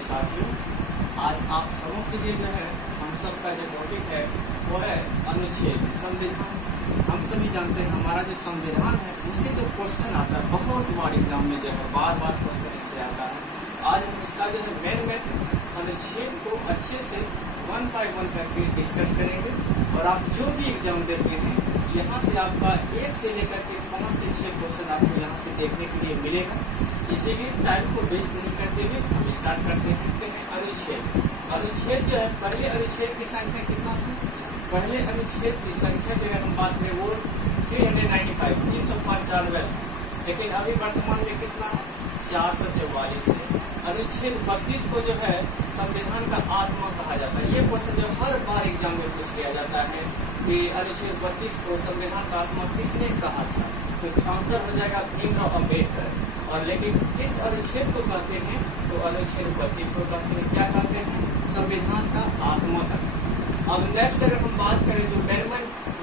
प्यारे साथियों, आज आप सबों के लिए जो है हम सबका जो टॉपिक है वो है अनुच्छेद संविधान। हम सभी जानते हैं हमारा जो संविधान है उससे जो क्वेश्चन आता है बहुत बार एग्जाम में जो है बार क्वेश्चन इससे आता है। आज हम उसका जो है मेन अनुच्छेद को अच्छे से 1 by 1 करके डिस्कस करेंगे और आप जो भी एग्जाम देते हैं यहाँ से आपका 1 से लेकर के 5 से 6 क्वेश्चन आपको यहाँ से देखने के लिए मिलेगा। इसीलिए टाइम को वेस्ट नहीं करते हुए हम स्टार्ट करते हैं अनुच्छेद। अनुच्छेद जो है पहले अनुच्छेद की संख्या कितना है? पहले अनुच्छेद की संख्या जो है हम बात करें वो 395 लेकिन अभी वर्तमान में कितना है? 444 है। अनुच्छेद 32 को जो है संविधान का आत्मा कहा जाता है। ये क्वेश्चन जो हर बार एग्जाम में पूछ लिया जाता है कि अनुच्छेद 32 को संविधान का आत्मा किसने कहा था, तो आंसर हो जाएगा भीमराव अम्बेडकर। और लेकिन किस अनुच्छेद को कहते हैं? तो अनुच्छेद 32 को कहते हैं। क्या कहते हैं? संविधान का आत्मा का। अब नेक्स्ट अगर हम बात करें तो मेन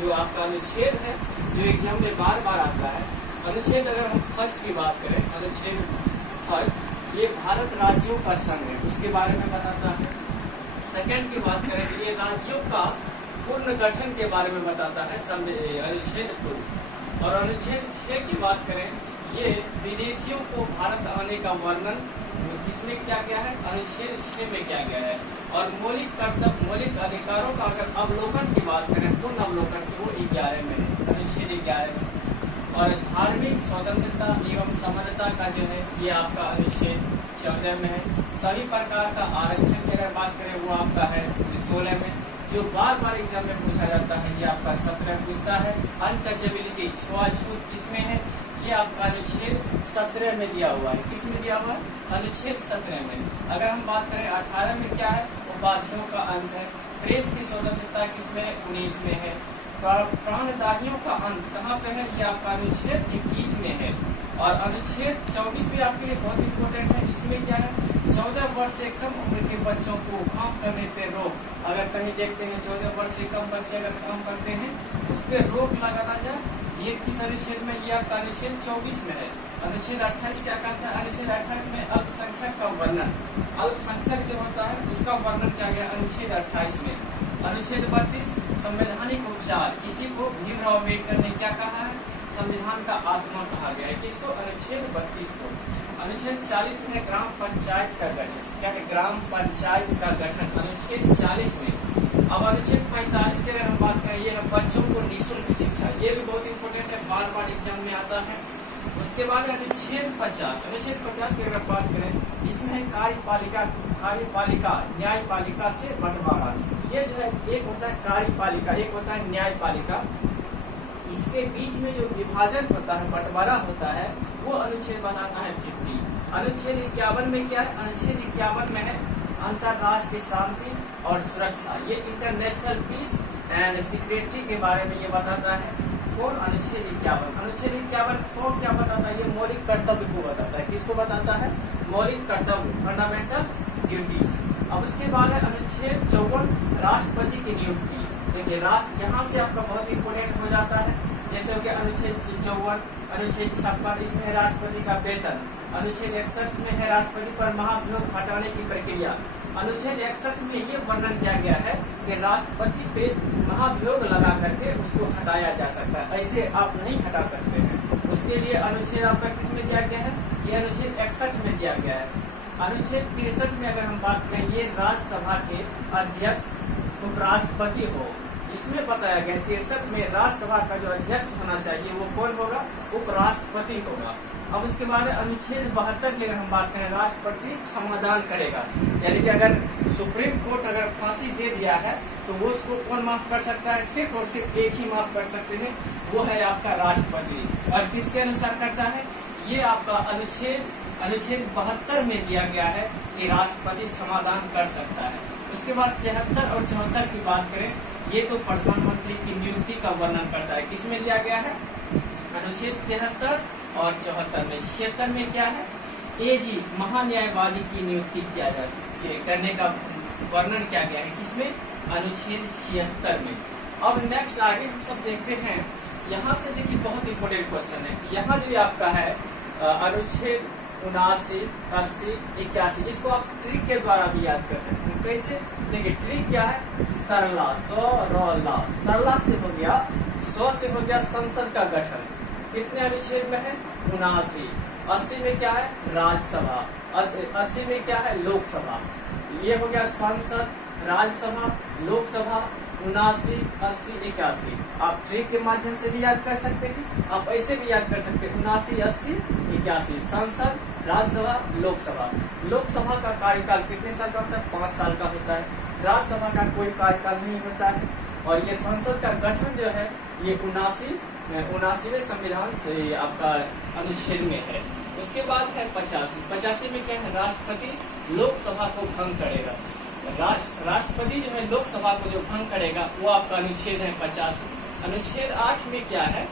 जो आपका अनुच्छेद है जो एग्जाम में बार आता है, अनुच्छेद अगर हम फर्स्ट की बात करें, अनुच्छेद फर्स्ट ये भारत राज्यों का संघ है, उसके बारे में बताता है। सेकंड की बात करें तो ये राज्यों का पूर्ण गठन के बारे में बताता है अनुच्छेद 2। और अनुच्छेद 6 की बात करें ये विदेशियों को भारत आने का वर्णन इसमें क्या गया है? अनुच्छेद 6 में क्या गया है। और मौलिक अधिकारों का अगर अवलोकन की बात करें पूर्ण अवलोकन की वो 11 में है, अनुच्छेद 11 में। और धार्मिक स्वतंत्रता एवं समानता का जो है ये आपका अनुच्छेद 14 में है। सभी प्रकार का आरक्षण की अगर बात करें वो आपका है 16 में। जो बार एग्जाम में पूछा जाता है ये आपका 17 पूछता है। अनटचेबिलिटी छुआछूत इसमें है, ये आपका अनुच्छेद 17 में दिया हुआ है। किस में दिया हुआ है? अनुच्छेद 17 में। अगर हम बात करें 18 में क्या है? उपाधियों का अंत है। प्रेस की स्वतंत्रता किसमें? 19 में है। प्राणदाहियों का अंत कहाँ पे है? ये आपका अनुच्छेद 21 में है। और अनुच्छेद 24 भी आपके लिए बहुत इंपॉर्टेंट है। इसमें क्या है? 14 वर्ष से कम उम्र के बच्चों को काम करने पे रोक। अगर कहीं देखते हैं 14 वर्ष से कम बच्चे अगर काम करते हैं उस पर रोक लगाना जाए, ये किस अनुच्छेद में? ये आपका अनुच्छेद 24 में है। अनुच्छेद 28 क्या कहता है? अनुच्छेद 28 में अल्पसंख्यक का वर्णन, अल्पसंख्यक जो होता है उसका वर्णन किया गया अनुच्छेद 28 में। अनुच्छेद 32 संवैधानिक उपचार, इसी को भीमराव अम्बेडकर ने क्या कहा है? संविधान का आत्मा कहा गया है। किसको? अनुच्छेद 32 को। अनुच्छेद 40 में है ग्राम पंचायत का गठन। क्या है? ग्राम पंचायत का गठन अनुच्छेद 40 में। अब अनुच्छेद 45 की अगर हम बात करें ये है बच्चों को निःशुल्क शिक्षा, ये भी बहुत इंपॉर्टेंट है, बार एग्जाम में आता है। उसके बाद अनुच्छेद 50, अनुच्छेद 50 की अगर बात करें इसमें है कार्यपालिका न्यायपालिका से बंटवारा। ये जो है एक होता है कार्यपालिका, एक होता है न्यायपालिका। इसके बीच में जो विभाजन होता है, बंटवारा होता है, वो अनुच्छेद बनाना है 50। अनुच्छेद 51 में क्या है? अनुच्छेद 51 में है अंतरराष्ट्रीय शांति और सुरक्षा, ये इंटरनेशनल पीस एंड सिक्योरिटी के बारे में ये बताता है। कौन? अनुच्छेद 51। अनुच्छेद 51 को क्या बताता है? ये मौलिक कर्तव्य को बताता है। किसको बताता है? मौलिक कर्तव्य, फंडामेंटल ड्यूटीज। अब उसके बाद है अनुच्छेद 54 राष्ट्रपति की नियुक्ति। देखिए राष्ट्र यहाँ से आपका बहुत इंपोर्टेंट हो जाता है। जैसे हो गया अनुच्छेद 54, अनुच्छेद 56 इसमें है राष्ट्रपति का वेतन। अनुच्छेद 61 में है राष्ट्रपति पर महाभियोग हटाने की प्रक्रिया। अनुच्छेद 61 में ये वर्णन किया गया है कि राष्ट्रपति पे महाभियोग लगा करके उसको हटाया जा सकता है, ऐसे आप नहीं हटा सकते हैं। उसके लिए अनुच्छेद आपका किस में दिया गया है? ये अनुच्छेद 61 में दिया गया है। अनुच्छेद 63 में अगर हम बात करें ये राज्यसभा के अध्यक्ष उपराष्ट्रपति हो, इसमें बताया गया 63 में राज्यसभा का जो अध्यक्ष होना चाहिए वो कौन होगा? उपराष्ट्रपति होगा। अब उसके बाद अनुच्छेद 72 की अगर हम बात करें राष्ट्रपति क्षमादान करेगा, यानी कि अगर सुप्रीम कोर्ट अगर फांसी दे दिया है तो वो उसको कौन माफ कर सकता है? सिर्फ और सिर्फ एक ही माफ कर सकते हैं, वो है आपका राष्ट्रपति। और किसके अनुसार करता है? ये आपका अनुच्छेद 72 में दिया गया है कि राष्ट्रपति क्षमादान कर सकता है। उसके बाद 73 और 74 की बात करें ये तो प्रधानमंत्री की नियुक्ति का वर्णन करता है। किसमें दिया गया है? अनुच्छेद 73 और 74 में। 76 में क्या है? एजी महान्यायवादी की नियुक्ति करने का वर्णन किया गया है। किसमें? अनुच्छेद 76 में। अब नेक्स्ट आगे हम सब देखते हैं, यहाँ से देखिए बहुत इंपॉर्टेंट क्वेश्चन है। यहाँ जो आपका है अनुच्छेद 79, 80, 81। इसको आप ट्रिक के द्वारा भी याद कर सकते हैं। कैसे? देखिए ट्रिक क्या है, सरला, स-र-ला, सरला से हो गया, 100 से हो गया संसद का गठन, कितने अनुच्छेद में है? 79। 80 में क्या है? राज्यसभा। 80 में क्या है? लोकसभा। ये हो गया संसद, राज्यसभा, लोकसभा, 79, 80, 81। आप ट्रिक के माध्यम से भी याद कर सकते हैं, आप ऐसे भी याद कर सकते हैं, 79, 80, 81। संसद, राज्यसभा, लोकसभा। लोकसभा का कार्यकाल कितने साल का होता है? 5 साल का होता है। राज्यसभा का कोई कार्यकाल नहीं होता है। और ये संसद का गठन जो है ये 79वें संविधान से आपका अनुच्छेद में है। उसके बाद है 85। 85 में क्या है? राष्ट्रपति लोकसभा को भंग करेगा। राष्ट्रपति जो है लोकसभा को जो भंग करेगा वो आपका अनुच्छेद है 85। अनुच्छेद 8 में क्या है?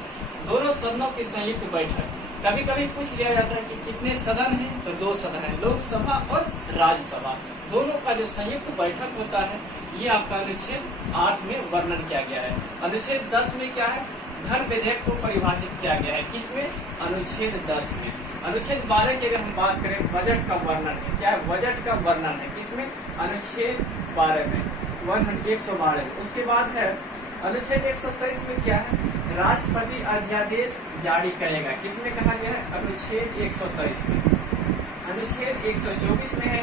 दोनों सदनों की संयुक्त बैठक। कभी कभी पूछ लिया जाता है कि कितने सदन हैं, तो 2 सदन है, लोकसभा और राज्यसभा, दोनों का जो संयुक्त बैठक होता है ये आपका अनुच्छेद 8 में वर्णन किया गया है। अनुच्छेद 10 में क्या है? धन विधेयक को परिभाषित किया गया है। किसमें? अनुच्छेद 10 में। अनुच्छेद 12 की अगर हम बात करें, बजट का वर्णन है। क्या है? बजट का वर्णन है। किसमें? अनुच्छेद 12 में, 112। उसके बाद है अनुच्छेद 123 में क्या है? राष्ट्रपति अध्यादेश जारी करेगा। किसमें कहा गया है? अनुच्छेद 123 में। अनुच्छेद 124 में है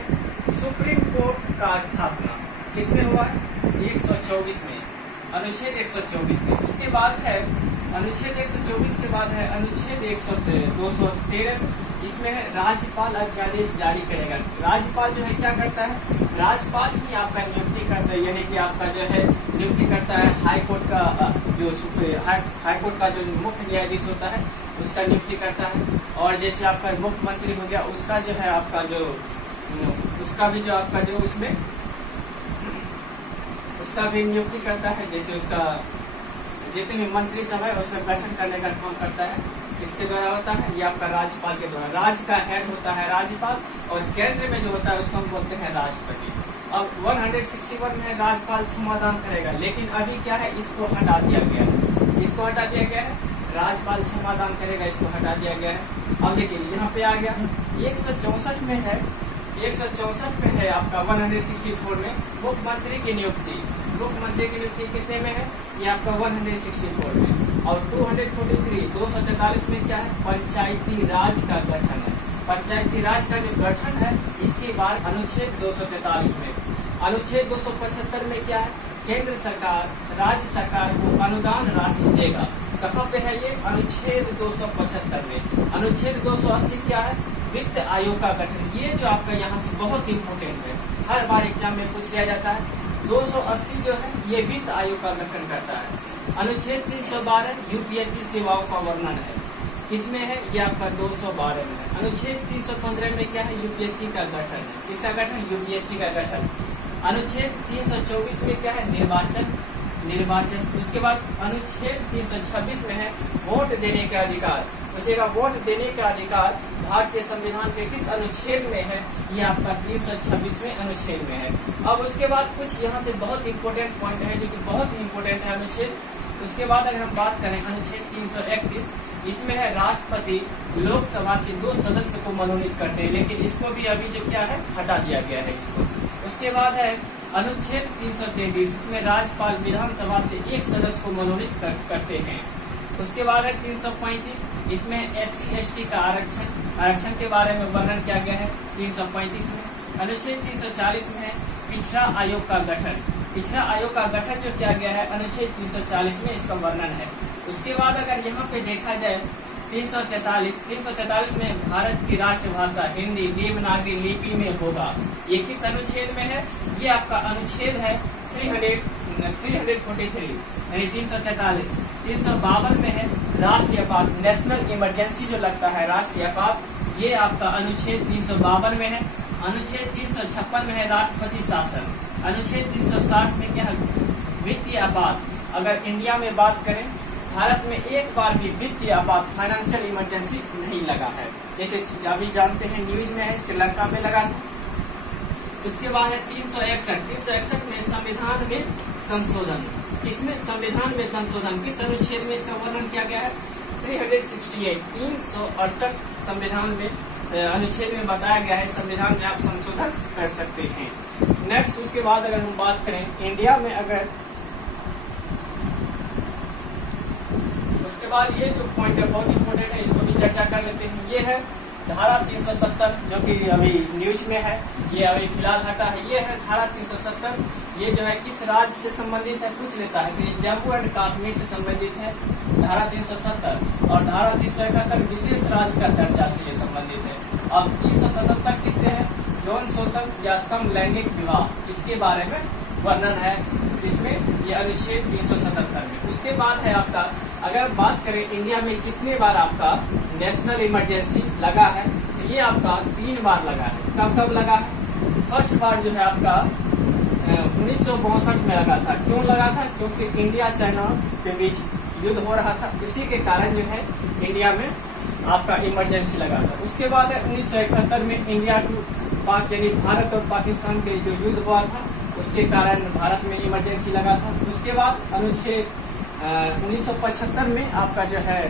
सुप्रीम कोर्ट का स्थापना। किसमें हुआ है? 124 में, अनुच्छेद 124 में। उसके बाद है अनुच्छेद 124 के बाद है अनुच्छेद 213। इसमें है राज्यपाल अध्यादेश जारी करेगा। राज्यपाल जो है क्या करता है? राज्यपाल ही आपका नियुक्ति करता है, यानी कि आपका जो है नियुक्ति करता है हाईकोर्ट का जो हाईकोर्ट का जो मुख्य न्यायाधीश होता है उसका नियुक्ति करता है। और जैसे आपका मुख्यमंत्री हो गया उसका जो है आपका जो उसका भी जो आपका जो उसमें उसका भी नियुक्ति करता है। जैसे उसका जितने भी मंत्री सभा है उसका गठन करने का काम करता है। किसके द्वारा होता है? ये आपका राज्यपाल के द्वारा। राज्य का हेड होता है राज्यपाल और केंद्र में जो होता है उसको हम बोलते हैं राष्ट्रपति। अब 161 में राज्यपाल क्षमादान करेगा, लेकिन अभी क्या है? इसको हटा दिया गया है। इसको हटा दिया गया है, राज्यपाल क्षमादान करेगा, इसको हटा दिया गया है। अब देखिए यहाँ पे आ गया 164 में है, 164 में है आपका 164 में मुख्यमंत्री की नियुक्ति। मुख्यमंत्री की नियुक्ति कितने में है? ये आपका 164 में। और 243 में क्या है? पंचायती राज का गठन है। पंचायती राज का जो गठन है इसके बाद अनुच्छेद 243 में। अनुच्छेद 275 में क्या है? केंद्र सरकार राज्य सरकार को अनुदान राशि देगा। कहाँ पे है ये? अनुच्छेद 275 में। अनुच्छेद 280 क्या है? वित्त आयोग का गठन। ये जो आपका यहाँ से बहुत इंपोर्टेंट है, हर बार एग्जाम में पूछ लिया जाता है। 280 जो है ये वित्त आयोग का गठन करता है। अनुच्छेद 312 यूपीएससी सेवाओं का वर्णन है। इसमें है ये आपका 212 में है। अनुच्छेद 315 में क्या है? यूपीएससी का गठन है। किसका गठन? यूपीएससी का गठन। अनुच्छेद 324 में क्या है? निर्वाचन। उसके बाद अनुच्छेद 326 में है वोट देने का अधिकार। पूछेगा वोट देने का अधिकार भारतीय संविधान के किस अनुच्छेद में है? ये आपका 326वें अनुच्छेद में है। अब उसके बाद कुछ यहाँ से बहुत इंपोर्टेंट पॉइंट है जो कि बहुत ही इंपोर्टेंट है अनुच्छेद। उसके बाद अगर हम बात करें अनुच्छेद 331, इसमें है राष्ट्रपति लोकसभा से 2 सदस्य को मनोनीत करते हैं, लेकिन इसको भी अभी जो क्या है हटा दिया गया है इसको। उसके बाद है अनुच्छेद 333, इसमें राज्यपाल विधानसभा से 1 सदस्य को मनोनीत करते हैं। उसके बाद है 335, इसमें SC/ST का आरक्षण के बारे में वर्णन किया गया है 335 में। अनुच्छेद 340 में है पिछड़ा आयोग का गठन। पिछड़ा आयोग का गठन जो किया गया है अनुच्छेद 340 में इसका वर्णन है। उसके बाद अगर यहाँ पे देखा जाए 343 में भारत की राष्ट्रभाषा हिंदी देवनागरी लिपि में होगा। ये किस अनुच्छेद में है? ये आपका अनुच्छेद है 343 यानी 343। 352 में है राष्ट्रीय आपात नेशनल इमरजेंसी जो लगता है राष्ट्रीय आपात, ये आपका अनुच्छेद 352 में है। अनुच्छेद 356 में है राष्ट्रपति शासन। अनुच्छेद 360 में क्या है? वित्तीय आपात। अगर इंडिया में बात करें भारत में एक बार भी वित्तीय आपात फाइनेंशियल इमरजेंसी नहीं लगा है। जैसे अभी जानते हैं न्यूज में है श्रीलंका में लगा था। उसके बाद है 361 में संविधान में संशोधन। इसमें संविधान में संशोधन किस अनुच्छेद में इसका वर्णन किया गया है? 368 संविधान में अनुच्छेद में बताया गया है, संविधान में आप संशोधन कर सकते हैं। नेक्स्ट उसके बाद अगर हम बात करें इंडिया में, अगर उसके बाद ये जो पॉइंट है बहुत इंपॉर्टेंट है, इसको भी चर्चा कर लेते हैं। ये है धारा 370 जो कि अभी न्यूज में है, ये अभी फिलहाल हटा है। ये है धारा 370, ये जो है किस राज्य से संबंधित है पूछ लेता है, तो ये जम्मू एंड कश्मीर से संबंधित है धारा 370। और धारा 371 विशेष राज्य का दर्जा से ये संबंधित है। अब 377 किससे है, यौन शोषण या समलैंगिक विवाह, इसके बारे में वर्णन है इसमें, ये अनुच्छेद 377 में। उसके बाद है आपका, अगर बात करें इंडिया में कितने बार आपका नेशनल इमरजेंसी लगा है, तो ये आपका 3 बार लगा है। कब कब लगा है? फर्स्ट बार जो है आपका 1962 में लगा था। क्यों लगा था? क्योंकि इंडिया चाइना के बीच युद्ध हो रहा था, उसी के कारण जो है इंडिया में आपका इमरजेंसी लगा था। उसके बाद 1971 में इंडिया टू पाक यानी भारत और पाकिस्तान के जो युद्ध हुआ था, उसके कारण भारत में इमरजेंसी लगा था। उसके बाद अनुच्छेद 1975 में आपका जो है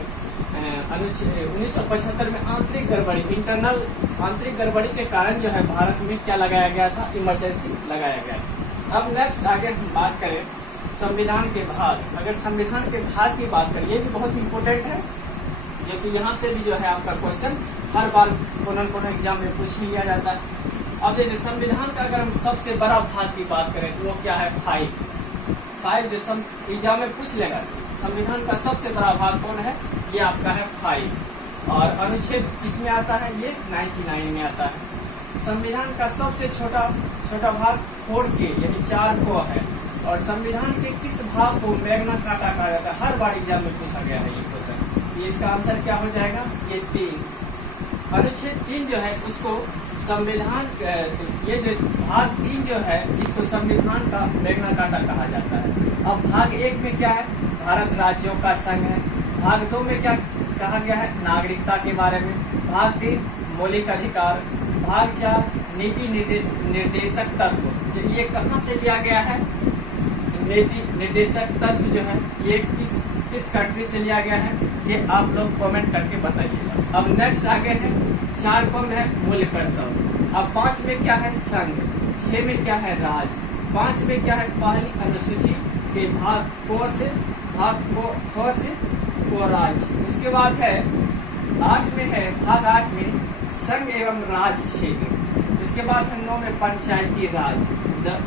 अनुच्छेद 1975 में आंतरिक गड़बड़ी, इंटरनल आंतरिक गड़बड़ी के कारण जो है भारत में क्या लगाया गया था, इमरजेंसी लगाया गया। अब नेक्स्ट आगे हम बात करें संविधान के भाग। अगर संविधान के भाग की बात करें, ये भी बहुत इंपॉर्टेंट है, जो कि यहाँ से भी जो है आपका क्वेश्चन हर बार कोनो एग्जाम में पूछ लिया जाता है। अब जैसे संविधान का अगर हम सबसे बड़ा भाग की बात करें तो वो क्या है, 5 जो एग्जाम में पूछ लेगा। संविधान का सबसे बड़ा भाग कौन है, ये आपका है 5। और अनुच्छेद किसमें आता है, ये 99 में आता है। संविधान का सबसे छोटा भाग 4K यानी 4 को है। और संविधान के किस भाग को मैग्ना कार्टा कहा जाता है, हर बार एग्जाम में पूछा गया है ये क्वेश्चन। ये इसका आंसर क्या हो जाएगा, ये 3। अनुच्छेद 3 जो है उसको संविधान, ये जो भाग 3 जो है इसको संविधान का मैग्ना कार्टा कहा जाता है। अब भाग 1 में क्या है, भारत राज्यों का संघ है। भाग 2 में क्या कहा गया है, नागरिकता के बारे में। भाग 3 मौलिक अधिकार। भाग 4 नीति निर्देशक तत्व। ये कहाँ से लिया गया है, नीति निर्देशक तत्व जो है ये किस कंट्री से लिया गया है, ये आप लोग कमेंट करके बताइएगा। अब नेक्स्ट आगे है 4 कौन है, मूल्य कर्तव्य। अब 5 में क्या है, संघ। 6 में क्या है, राज। 5 में क्या है, पहली अनुसूची के भाग को से को राज्य। उसके बाद है 8 में है, भाग 8 में संघ एवं राज्य क्षेत्र। उसके बाद है 9 में पंचायती राज।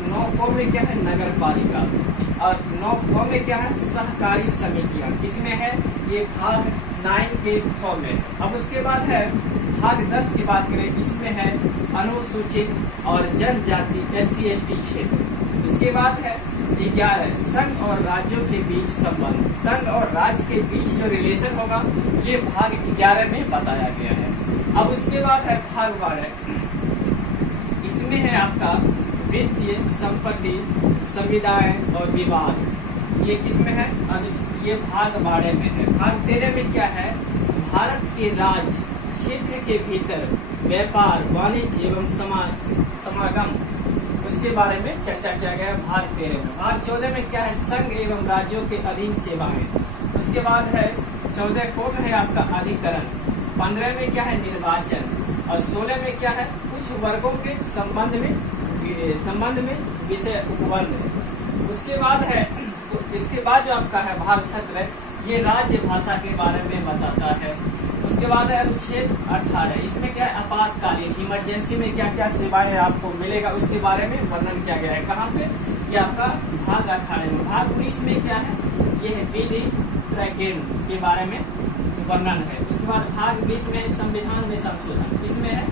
9 को में क्या है, नगर पालिका। और 9 में क्या है, सहकारी समितियां। किसमें है, ये भाग 9 के ख में। अब उसके बाद है भाग 10 की बात करें, इसमें है अनुसूचित और जनजाति SC/ST क्षेत्र। उसके बाद है 11 संघ और राज्यों के बीच संबंध। संघ और राज्य के बीच जो रिलेशन होगा ये भाग 11 में बताया गया है। अब उसके बाद है भाग 12, इसमें है आपका वित्तीय संपत्ति, संविदाएं और विवाद। ये किसमें है, ये भाग 12 में है। भाग 13 में क्या है, भारत के राज्य क्षेत्र के भीतर व्यापार, वाणिज्य एवं समागम, उसके बारे में चर्चा किया गया है भाग 13 में। भाग 14 में क्या है, संघ एवं राज्यों के अधीन सेवाएं। उसके बाद है 14 को है आपका अधिकरण। 15 में क्या है, निर्वाचन। और 16 में क्या है, कुछ वर्गों के संबंध में विषय उपबंध। उसके बाद है, इसके बाद जो आपका है भाग 17, ये राज्य भाषा के बारे में बताता है। उसके बाद है अनुच्छेद 18, इसमें क्या है, आपातकालीन इमरजेंसी में क्या क्या सेवाएं आपको मिलेगा उसके बारे में वर्णन किया गया है। कहाँ पे, ये आपका भाग 18 में। भाग 19 में क्या है, ये है विधि प्रज्ञान के बारे में वर्णन है। उसके बाद भाग 20 में संविधान में संशोधन। इसमें है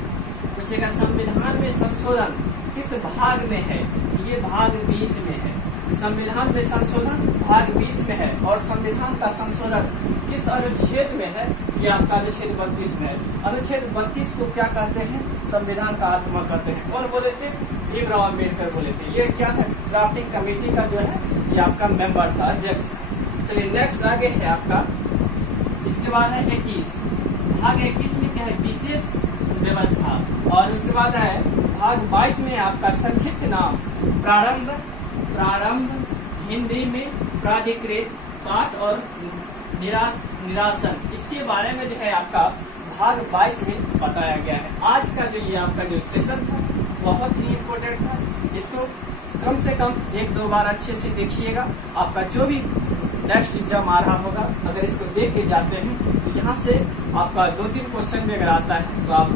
पूछेगा संविधान में संशोधन किस भाग में है, ये भाग 20 में है। संविधान में संशोधन भाग 20 में है। और संविधान का संशोधन किस अनुच्छेद में है, ये आपका अनुच्छेद 32 में है। अनुच्छेद 32 को क्या कहते हैं, संविधान का आत्मा कहते हैं। कौन बोले थे, भीमराव अम्बेडकर बोले थे। ये क्या है, ड्राफ्टिंग कमेटी का जो है ये आपका मेंबर था, अध्यक्ष था। चलिए नेक्स्ट आगे है आपका, इसके बाद है 21। भाग 21 में क्या है, विशेष व्यवस्था। और उसके बाद है भाग 22 में आपका संक्षिप्त नाम प्रारंभ, हिंदी में प्राधिकृत, पाठ और निरासन। इसके बारे में जो है आपका भाग 22 में बताया गया है। आज का जो ये आपका जो सेशन था बहुत ही इम्पोर्टेंट था, इसको कम से कम 1-2 बार अच्छे से देखिएगा। आपका जो भी नेक्स्ट एग्जाम आ रहा होगा, अगर इसको देख के जाते हैं तो यहाँ से आपका 2-3 क्वेश्चन भी अगर आता है तो आप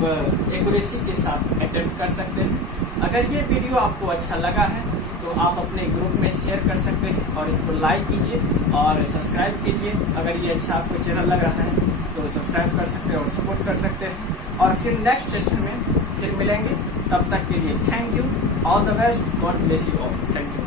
एक्यूरेसी के साथ अटेम्प्ट कर सकते हैं। अगर ये वीडियो आपको अच्छा लगा है तो आप अपने ग्रुप में शेयर कर सकते हैं और इसको लाइक कीजिए और सब्सक्राइब कीजिए। अगर ये अच्छा आपको चैनल लग रहा है तो सब्सक्राइब कर सकते हैं और सपोर्ट कर सकते हैं। और फिर नेक्स्ट सेशन में फिर मिलेंगे, तब तक के लिए thank you, all the best, God bless you all, thank you.